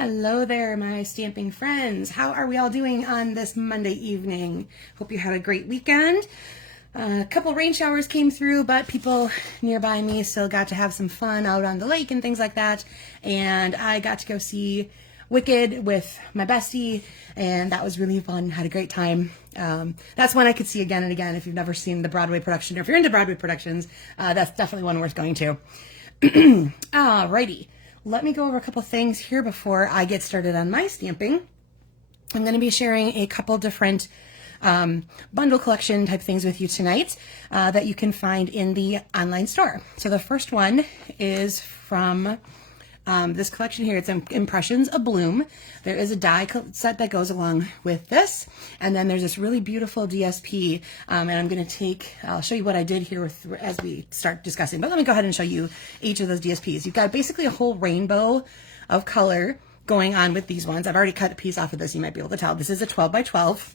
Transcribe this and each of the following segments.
Hello there, my stamping friends. How are we all doing on this Monday evening? Hope you had a great weekend. A couple rain showers came through, but people nearby me still got to have some fun out on the lake and things like that. And I got to go see Wicked with my bestie, and that was really fun. Had a great time. That's one I could see again and again if you've never seen the Broadway production, or if you're into Broadway productions, that's definitely one worth going to. Alrighty. Let me go over a couple things here before I get started on my stamping. I'm going to be sharing a couple different bundle collection type things with you tonight that you can find in the online store. So the first one is from this collection here. It's Impressions of Bloom. There is a die set that goes along with this, and then there's this really beautiful DSP, and I'm going to I'll show you what I did here as we start discussing, but let me go ahead and show you each of those DSPs. You've got basically a whole rainbow of color going on with these ones. I've already cut a piece off of this, you might be able to tell. This is a 12 by 12.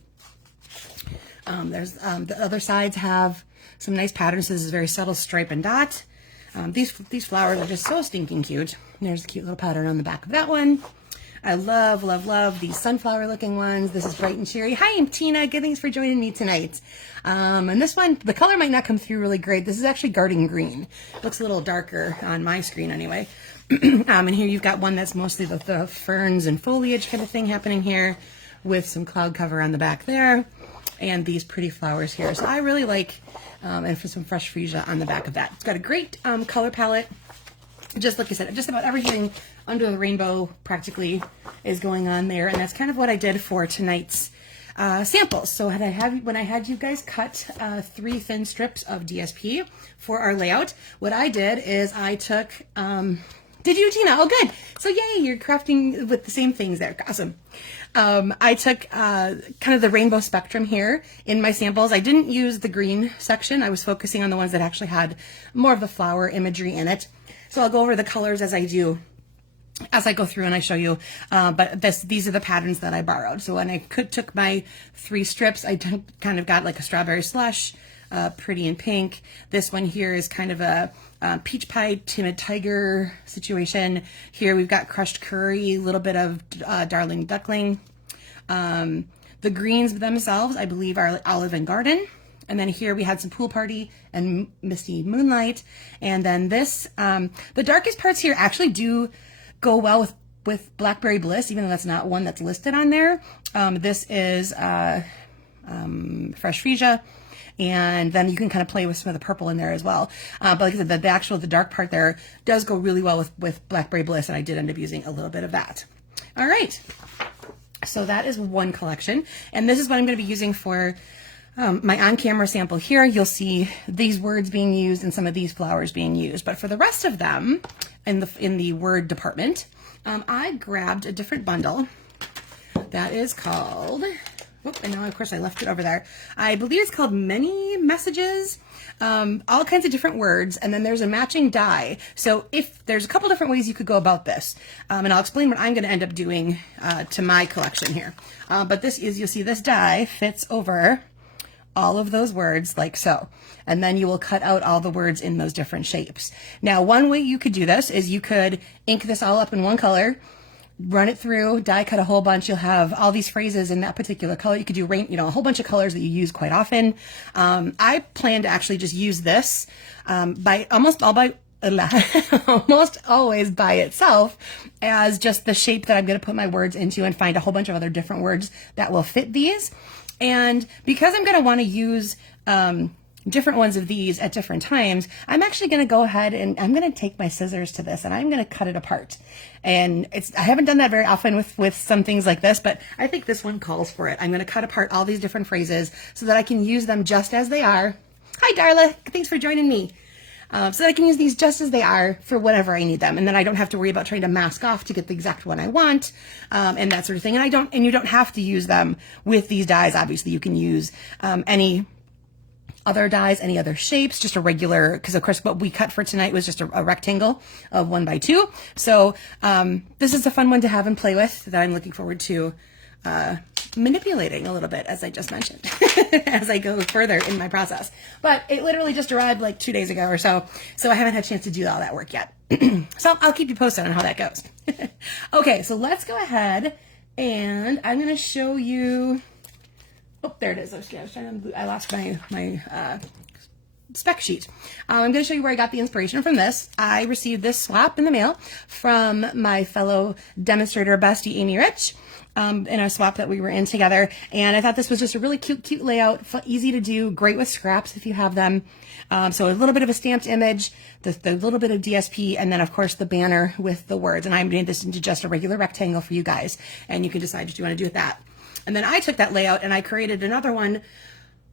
The other sides have some nice patterns. So this is very subtle stripe and dot. These flowers are just so stinking cute. There's a cute little pattern on the back of that one. I love, love, love these sunflower looking ones. This is bright and cheery. Hi, I'm Tina. Good, thanks for joining me tonight. And this one, the color might not come through really great. This is actually garden green. Looks a little darker on my screen anyway. And here you've got one that's mostly the ferns and foliage kind of thing happening here with some cloud cover on the back there. And these pretty flowers here. So I really like, and for some fresh freesia on the back of that. It's got a great color palette. Just like I said, just about everything under the rainbow practically is going on there. And that's kind of what I did for tonight's samples. So when I had you guys cut 3 thin strips of DSP for our layout, what I did is I took, did you, Tina? Oh, good. So yay, you're crafting with the same things there. Awesome. I took kind of the rainbow spectrum here in my samples. I didn't use the green section. I was focusing on the ones that actually had more of the flower imagery in it. So I'll go over the colors as I go through and I show you. But these are the patterns that I borrowed. So when I took my 3 strips, I kind of got like a strawberry slush, pretty in pink. This one here is kind of a peach pie, timid tiger situation. Here we've got crushed curry, a little bit of darling duckling. The greens themselves, I believe, are olive and garden. And then here we had some pool party and misty moonlight. And then this, the darkest parts here actually do go well with blackberry bliss, even though that's not one that's listed on there. This is fresh freesia. And then you can kind of play with some of the purple in there as well. But like I said, the dark part there does go really well with Blackberry Bliss, and I did end up using a little bit of that. All right, so that is one collection, and this is what I'm going to be using for my on-camera sample here. You'll see these words being used and some of these flowers being used. But for the rest of them, in the word department, I grabbed a different bundle that is called... Oop, and now, of course, I left it over there. I believe it's called Many Messages, all kinds of different words, and then there's a matching die. So if there's a couple different ways you could go about this, and I'll explain what I'm going to end up doing to my collection here. But this is, you'll see this die fits over all of those words like so. And then you will cut out all the words in those different shapes. Now, one way you could do this is you could ink this all up in one color, run it through, die cut a whole bunch. You'll have all these phrases in that particular color. You could do a whole bunch of colors that you use quite often. I plan to actually just use this almost always by itself as just the shape that I'm going to put my words into, and find a whole bunch of other different words that will fit these. And because I'm going to want to use different ones of these at different times, I'm actually going to go ahead and I'm going to take my scissors to this and I'm going to cut it apart. And I haven't done that very often with some things like this, but I think this one calls for it. I'm going to cut apart all these different phrases so that I can use them just as they are. Hi, Darla. Thanks for joining me. So that I can use these just as they are for whatever I need them. And then I don't have to worry about trying to mask off to get the exact one I want, and that sort of thing. And you don't have to use them with these dies. Obviously, you can use any other dies, any other shapes, just a regular, because of course what we cut for tonight was just a rectangle of 1 by 2. So this is a fun one to have and play with that I'm looking forward to manipulating a little bit, as I just mentioned, as I go further in my process. But it literally just arrived like 2 days ago or so, so I haven't had a chance to do all that work yet. So I'll keep you posted on how that goes. Okay, so let's go ahead and I'm going to show you. Oh, there it is. I lost my spec sheet. I'm going to show you where I got the inspiration from this. I received this swap in the mail from my fellow demonstrator bestie, Amy Rich, in a swap that we were in together. And I thought this was just a really cute layout, easy to do, great with scraps if you have them. So a little bit of a stamped image, the little bit of DSP, and then of course the banner with the words. And I made this into just a regular rectangle for you guys. And you can decide what you want to do with that. And then I took that layout and I created another one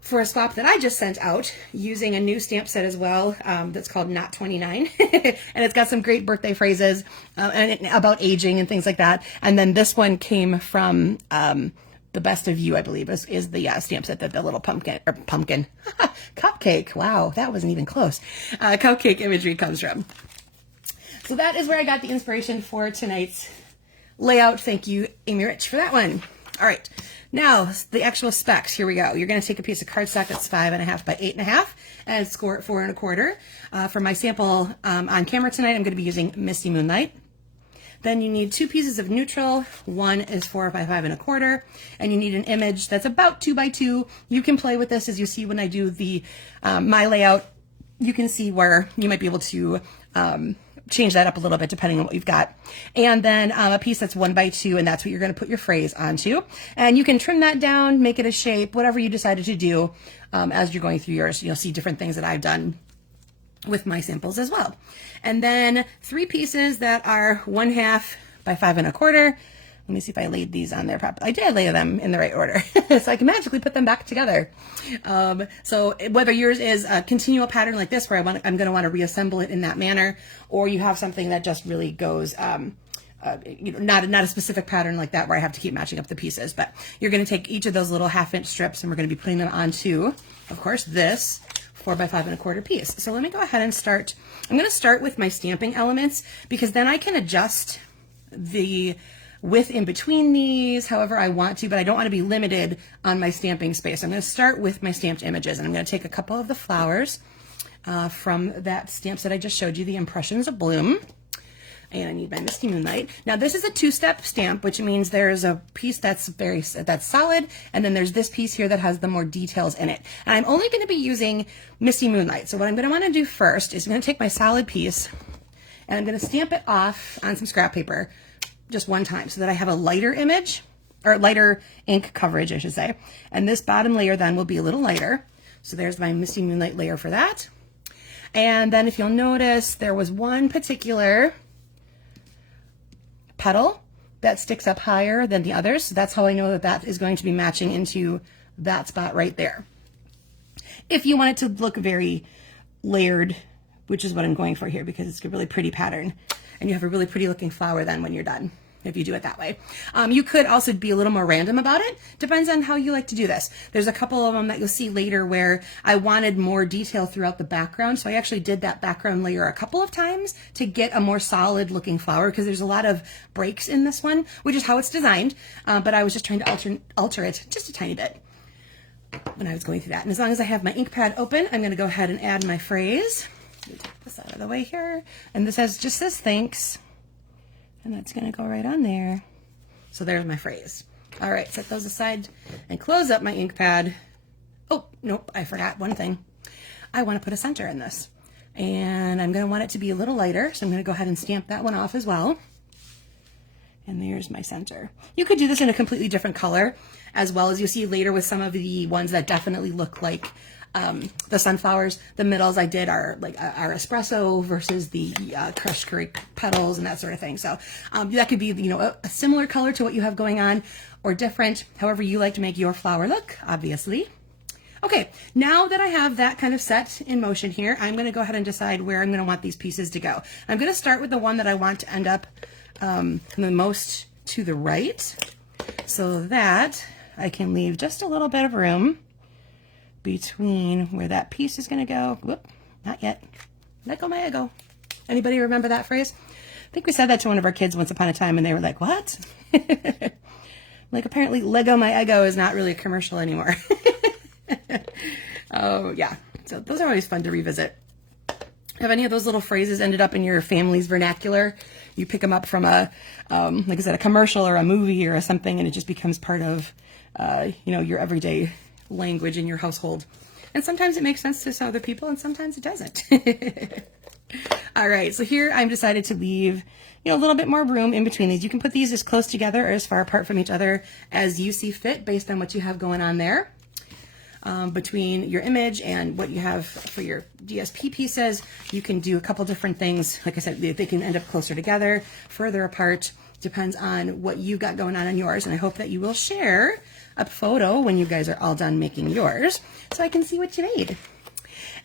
for a swap that I just sent out using a new stamp set as well, that's called Not 29. And it's got some great birthday phrases and about aging and things like that. And then this one came from The Best of You, I believe, is the stamp set that the little pumpkin cupcake. Wow, that wasn't even close. Cupcake imagery comes from. So that is where I got the inspiration for tonight's layout. Thank you, Amy Rich, for that one. All right, now the actual specs. Here we go. You're going to take a piece of cardstock that's 5.5 by 8.5 and score it 4 1/4. For my sample on camera tonight, I'm going to be using Misty Moonlight. Then you need 2 pieces of neutral. One is 4 by 5 1/4, and you need an image that's about 2 by 2. You can play with this as you see when I do the my layout. You can see where you might be able to change that up a little bit depending on what you've got. And then a piece that's 1 by 2, and that's what you're going to put your phrase onto. And you can trim that down, make it a shape, whatever you decided to do as you're going through yours. You'll see different things that I've done with my samples as well. And then 3 pieces that are 1/2 by 5 1/4. Let me see if I laid these on there properly. I did lay them in the right order, so I can magically put them back together. So whether yours is a continual pattern like this, where I'm going to want to reassemble it in that manner, or you have something that just really goes, not a specific pattern like that, where I have to keep matching up the pieces. But you're going to take each of those little 1/2-inch strips, and we're going to be putting them onto, of course, this 4 by 5 1/4 piece. So let me go ahead and start. I'm going to start with my stamping elements, because then I can adjust the width in between these however I want to, but I don't want to be limited on my stamping space. I'm going to start with my stamped images, and I'm going to take a couple of the flowers from that stamp set I just showed you, the Impressions of Bloom. And I need my Misty Moonlight. Now this is a 2-step stamp, which means there's a piece that's solid, and then there's this piece here that has the more details in it. And I'm only going to be using Misty Moonlight. So what I'm going to want to do first is I'm going to take my solid piece, and I'm going to stamp it off on some scrap paper just one time, so that I have a lighter image, or lighter ink coverage, I should say. And this bottom layer then will be a little lighter. So there's my Misty Moonlight layer for that. And then if you'll notice, there was one particular petal that sticks up higher than the others. So that's how I know that that is going to be matching into that spot right there. If you want it to look very layered, which is what I'm going for here, because it's a really pretty pattern, and you have a really pretty looking flower then when you're done, if you do it that way. You could also be a little more random about it. Depends on how you like to do this. There's a couple of them that you'll see later where I wanted more detail throughout the background. So I actually did that background layer a couple of times to get a more solid looking flower, because there's a lot of breaks in this one, which is how it's designed. But I was just trying to alter it just a tiny bit when I was going through that. And as long as I have my ink pad open, I'm going to go ahead and add my phrase. Let me take this out of the way here. And this just says thanks. And that's going to go right on there. So there's my phrase. All right, set those aside and close up my ink pad. Oh, nope, I forgot one thing. I want to put a center in this. And I'm going to want it to be a little lighter. So I'm going to go ahead and stamp that one off as well. And there's my center. You could do this in a completely different color, as well as you see later with some of the ones that definitely look like the sunflowers. The middles I did are like our espresso versus the crushed curry petals and that sort of thing. So that could be, you know, a similar color to what you have going on, or different, however you like to make your flower look, obviously. Okay, now that I have that kind of set in motion here, I'm going to go ahead and decide where I'm going to want these pieces to go. I'm going to start with the one that I want to end up the most to the right, so that I can leave just a little bit of room between where that piece is going to go. Whoop, not yet. Let go my ego. Anybody remember that phrase? I think we said that to one of our kids once upon a time, and they were like, what? Like apparently Lego My Eggo is not really a commercial anymore. Oh yeah, so those are always fun to revisit. Have any of those little phrases ended up in your family's vernacular? You pick them up from a, like I said, a commercial or a movie or something, and it just becomes part of, you know, your everyday language in your household. And sometimes it makes sense to some other people, and sometimes it doesn't. All right, so here I've decided to leave, you know, a little bit more room in between these. You can put these as close together or as far apart from each other as you see fit based on what you have going on there. Between your image and what you have for your DSP pieces, you can do a couple different things. Like I said, they can end up closer together, further apart, depends on what you got going on yours. And I hope that you will share a photo when you guys are all done making yours so I can see what you made.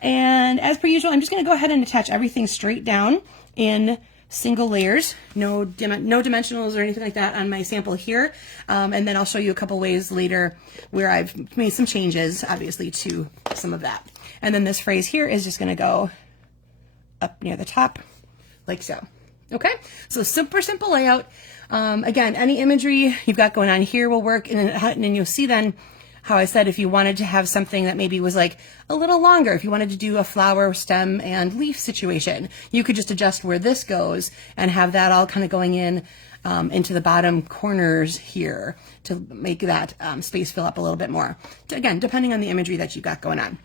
And as per usual, I'm just going to go ahead and attach everything straight down in single layers, no dimensionals or anything like that on my sample here. And then I'll show you a couple ways later where I've made some changes, obviously, to some of that. And then this phrase here is just going to go up near the top like so. Okay, so super simple layout. Again, any imagery you've got going on here will work, and then you'll see then how I said if you wanted to have something that maybe was like a little longer, if you wanted to do a flower, stem, and leaf situation, you could just adjust where this goes and have that all kind of going in into the bottom corners here to make that space fill up a little bit more. Again, depending on the imagery that you got going on.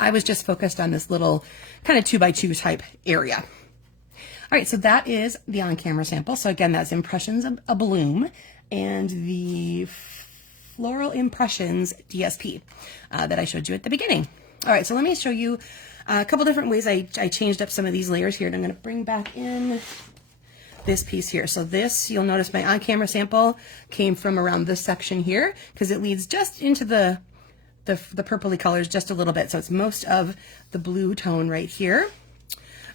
I was just focused on this little kind of 2x2 type area. All right, so that is the on-camera sample. So again, that's Impressions of a Bloom and the Floral Impressions DSP that I showed you at the beginning. All right, so let me show you a couple different ways I changed up some of these layers here, and I'm going to bring back in this piece here. So this, you'll notice my on-camera sample came from around this section here because it leads just into the purpley colors just a little bit. So it's most of the blue tone right here.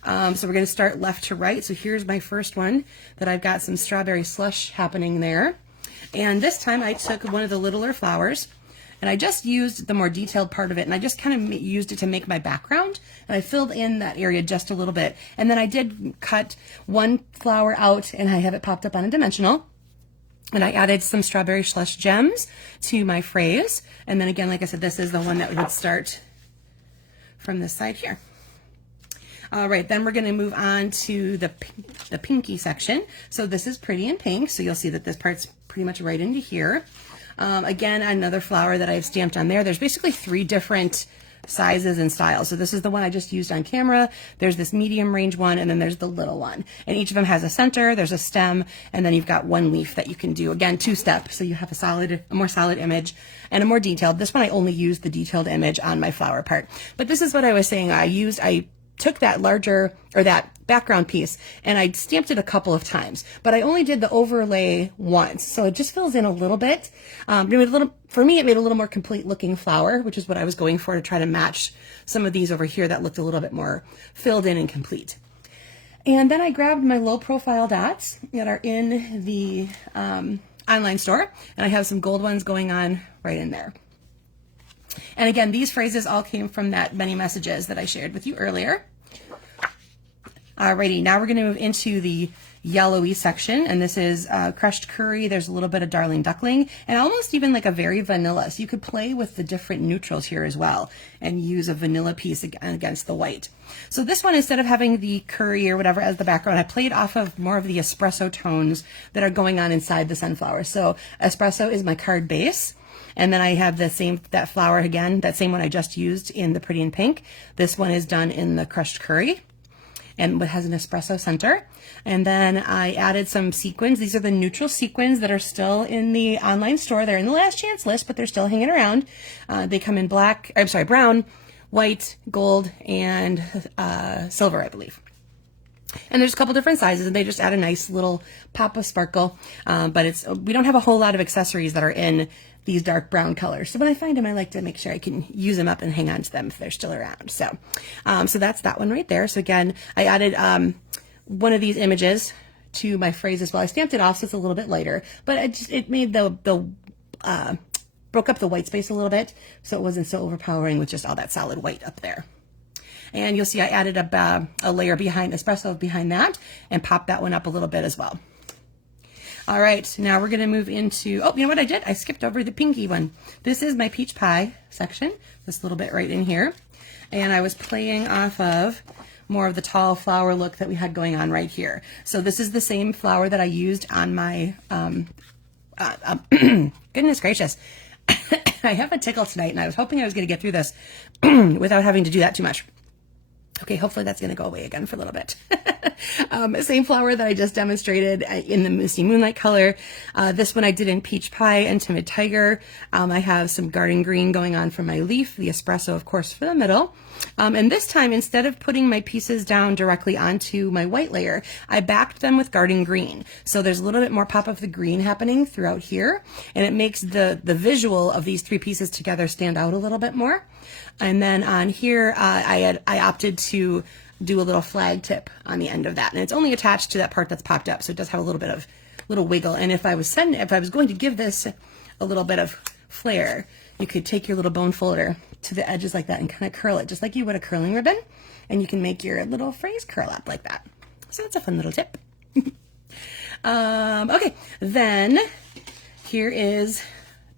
So we're going to start left to right. So here's my first one that I've got some strawberry slush happening there. And this time I took one of the littler flowers and I just used the more detailed part of it, and I just kind of used it to make my background, and I filled in that area just a little bit. And then I did cut one flower out and I have it popped up on a dimensional, and I added some strawberry slush gems to my phrase. And then again, like I said, this is the one that would start from this side here. All right, then we're going to move on to the pinky section. So this is Pretty in Pink, so you'll see that this part's pretty much right into here. Again, another flower that I've stamped on there. There's basically 3 different sizes and styles. So this is the one I just used on camera. There's this medium range one, and then there's the little one. And each of them has a center, there's a stem, and then you've got one leaf that you can do. Again, 2-step, so you have a more solid image and a more detailed. This one I only used the detailed image on my flower part. But this is what I was saying. I took that larger, or that background piece, and I stamped it a couple of times, but I only did the overlay once. So it just fills in a little bit. For me, it made a little more complete looking flower, which is what I was going for, to try to match some of these over here that looked a little bit more filled in and complete. And then I grabbed my low profile dots that are in the online store, and I have some gold ones going on right in there. And again, these phrases all came from that many messages that I shared with you earlier. Alrighty, now we're going to move into the yellowy section, and this is crushed curry. There's a little bit of darling duckling, and almost even like a very vanilla. So you could play with the different neutrals here as well and use a vanilla piece against the white. So this one, instead of having the curry or whatever as the background, I played off of more of the espresso tones that are going on inside the sunflower. So espresso is my card base. And then I have that flower again, that same one I just used in the Pretty in Pink. This one is done in the crushed curry, and it has an espresso center. And then I added some sequins. These are the neutral sequins that are still in the online store. They're in the last chance list, but they're still hanging around. They come in brown, white, gold, and silver, I believe. And there's a couple different sizes, and they just add a nice little pop of sparkle. But we don't have a whole lot of accessories that are in these dark brown colors. So when I find them, I like to make sure I can use them up and hang on to them if they're still around. So, so that's that one right there. So again, I added one of these images to my phrase as well. I stamped it off so it's a little bit lighter, but it made broke up the white space a little bit, so it wasn't so overpowering with just all that solid white up there. And you'll see I added a layer behind espresso behind that and popped that one up a little bit as well. All right, so now we're gonna move into, oh, you know what I did? I skipped over the pinky one. This is my peach pie section, this little bit right in here. And I was playing off of more of the tall flower look that we had going on right here. So this is the same flower that I used on my, goodness gracious. I have a tickle tonight and I was hoping I was gonna get through this without having to do that too much. Okay, hopefully that's going to go away again for a little bit. Same flower that I just demonstrated in the Misty Moonlight color. This one I did in Peach Pie and Timid Tiger. I have some garden green going on from my leaf, the espresso, of course, for the middle. And this time, instead of putting my pieces down directly onto my white layer, I backed them with garden green. So there's a little bit more pop of the green happening throughout here, and it makes the visual of these three pieces together stand out a little bit more. And then on here, I opted to do a little flag tip on the end of that, and it's only attached to that part that's popped up, so it does have a little bit of little wiggle. And if I was going to give this a little bit of flair, you could take your little bone folder to the edges like that and kind of curl it just like you would a curling ribbon, and you can make your little phrase curl up like that. So that's a fun little tip. Okay, then here is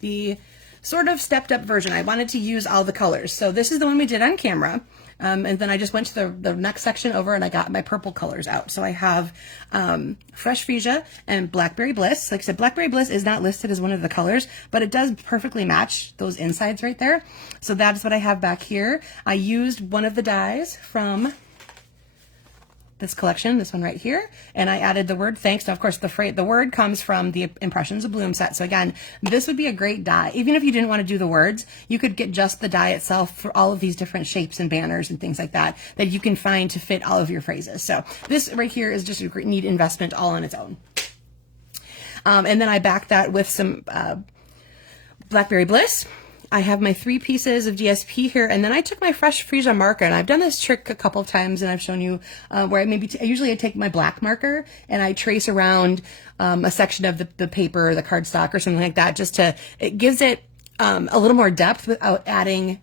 the sort of stepped up version. I wanted to use all the colors. So this is the one we did on camera. And then I just went to the next section over and I got my purple colors out. So I have Fresh Freesia and Blackberry Bliss. Like I said, Blackberry Bliss is not listed as one of the colors, but it does perfectly match those insides right there. So that's what I have back here. I used one of the dies from this collection, this one right here, and I added the word thanks. Now, of course, the word comes from the Impressions of Bloom set. So again, this would be a great die. Even if you didn't want to do the words, you could get just the die itself for all of these different shapes and banners and things like that that you can find to fit all of your phrases. So this right here is just a great, neat investment all on its own. And then I backed that with some Blackberry Bliss. I have my 3 pieces of DSP here, and then I took my Fresh Freesia marker, and I've done this trick a couple of times, and I've shown you where I usually I take my black marker and I trace around a section of the paper or the cardstock or something like that, it gives it a little more depth without adding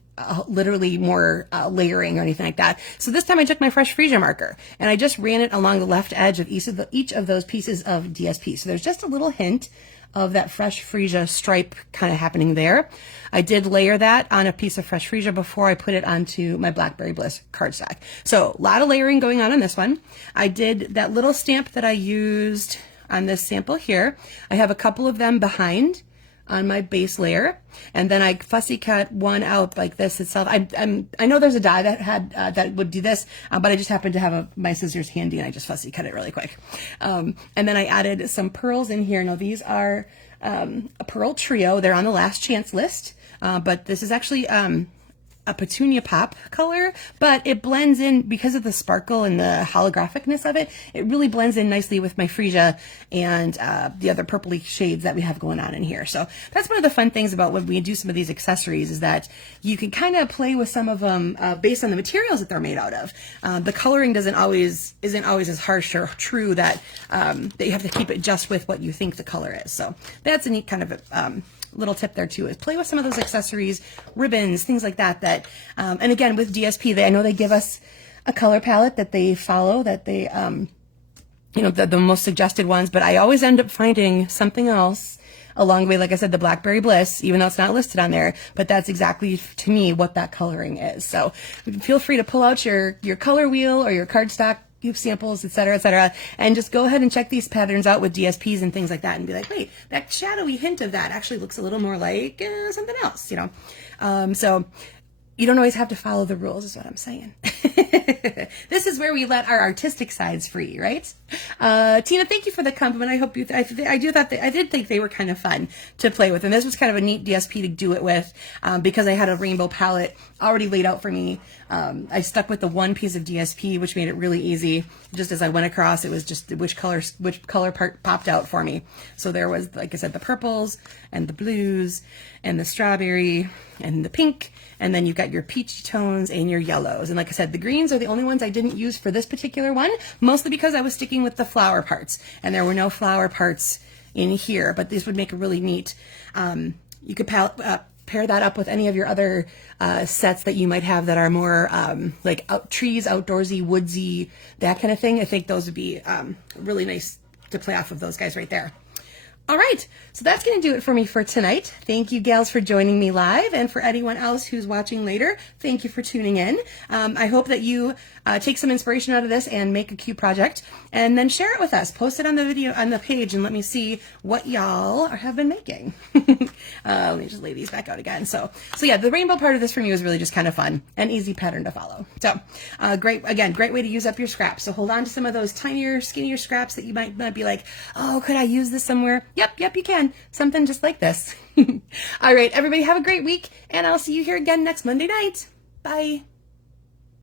literally more layering or anything like that. So this time I took my Fresh Freesia marker and I just ran it along the left edge of each of those pieces of DSP. So there's just a little hint of that Fresh Freesia stripe kind of happening there. I did layer that on a piece of Fresh Freesia before I put it onto my Blackberry Bliss cardstock. So a lot of layering going on this one. I did that little stamp that I used on this sample here. I have a couple of them behind on my base layer, and then I fussy cut one out like this itself. I know there's a die that had that would do this, but I just happened to have my scissors handy and I just fussy cut it really quick. And then I added some pearls in here. Now these are a pearl trio. They're on the last chance list, but this is actually a petunia pop color, but it blends in because of the sparkle and the holographicness of it. It really blends in nicely with my Freesia and the other purpley shades that we have going on in here. So that's one of the fun things about when we do some of these accessories, is that you can kind of play with some of them based on the materials that they're made out of. The coloring isn't always as harsh or true that you have to keep it just with what you think the color is. So that's a neat kind of little tip there too, is play with some of those accessories, ribbons, things like that. And again, with DSP, I know they give us a color palette that they follow, that they, the most suggested ones, but I always end up finding something else along the way. Like I said, the Blackberry Bliss, even though it's not listed on there, but that's exactly, to me, what that coloring is. So feel free to pull out your color wheel or your cardstock samples, etc., and just go ahead and check these patterns out with DSPs and things like that and be like, wait, that shadowy hint of that actually looks a little more like something else, so you don't always have to follow the rules, is what I'm saying. This is where we let our artistic sides free, right? Tina, thank you for the compliment. I hope I did think they were kind of fun to play with, and this was kind of a neat DSP to do it with, because I had a rainbow palette already laid out for me. I stuck with the one piece of DSP, which made it really easy. Just as I went across, it was just which color part popped out for me. So there was, like I said, the purples and the blues and the strawberry and the pink, and then you've got your peachy tones and your yellows. And like I said, the greens are the only ones I didn't use for this particular one, mostly because I was sticking with the flower parts, and there were no flower parts in here, but this would make a really neat, you could pair that up with any of your other sets that you might have that are more like trees, outdoorsy, woodsy, that kind of thing. I think those would be really nice to play off of those guys right there. All right, so that's going to do it for me for tonight. Thank you, gals, for joining me live, and for anyone else who's watching later, thank you for tuning in. I hope that you take some inspiration out of this and make a cute project, and then share it with us. Post it on the video on the page, and let me see what y'all have been making. Let me just lay these back out again. So yeah, the rainbow part of this for me was really just kind of fun and easy pattern to follow. So great way to use up your scraps. So hold on to some of those tinier, skinnier scraps that you might be like, oh, could I use this somewhere? Yep, you can. Something just like this. All right, everybody have a great week, and I'll see you here again next Monday night. Bye.